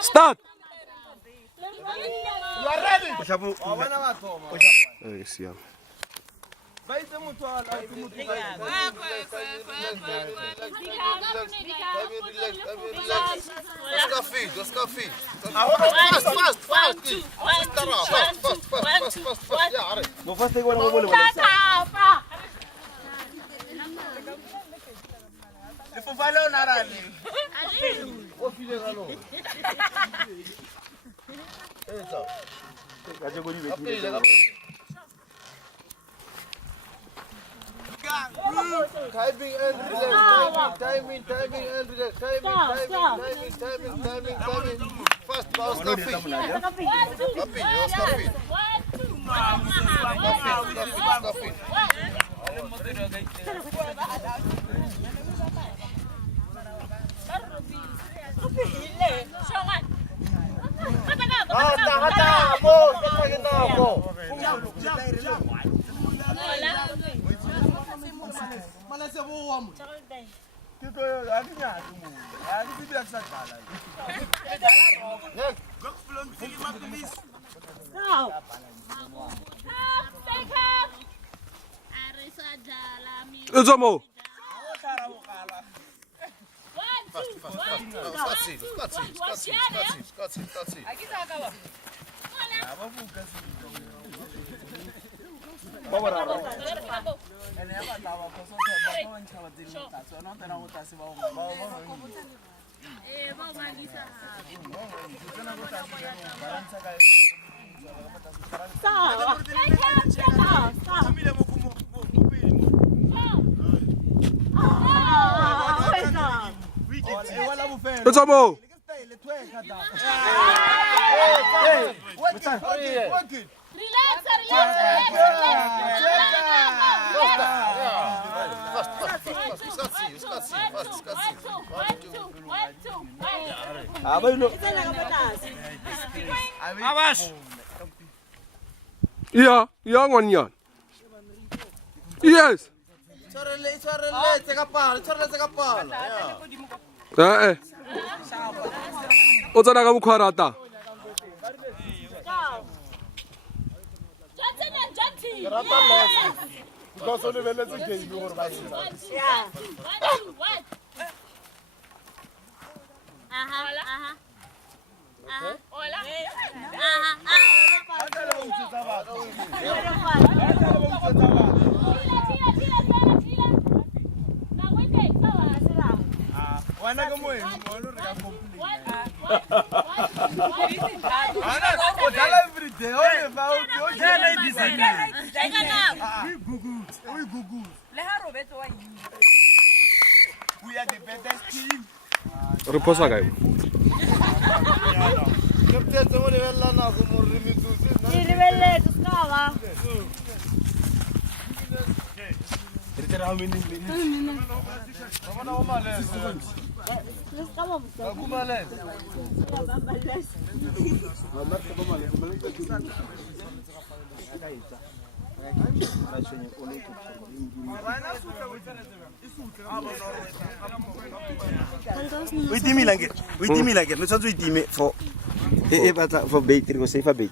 Start. You are ready? Timing and relax. Timing and relax. Timing. Fast, fast, coffee. Uzomo. Uzomo. Yeah, one yan. Yes. O tsena ka mokgwarata. Reposa kayo. We team like it. No, so we team it for. For bait, it was safe a bait.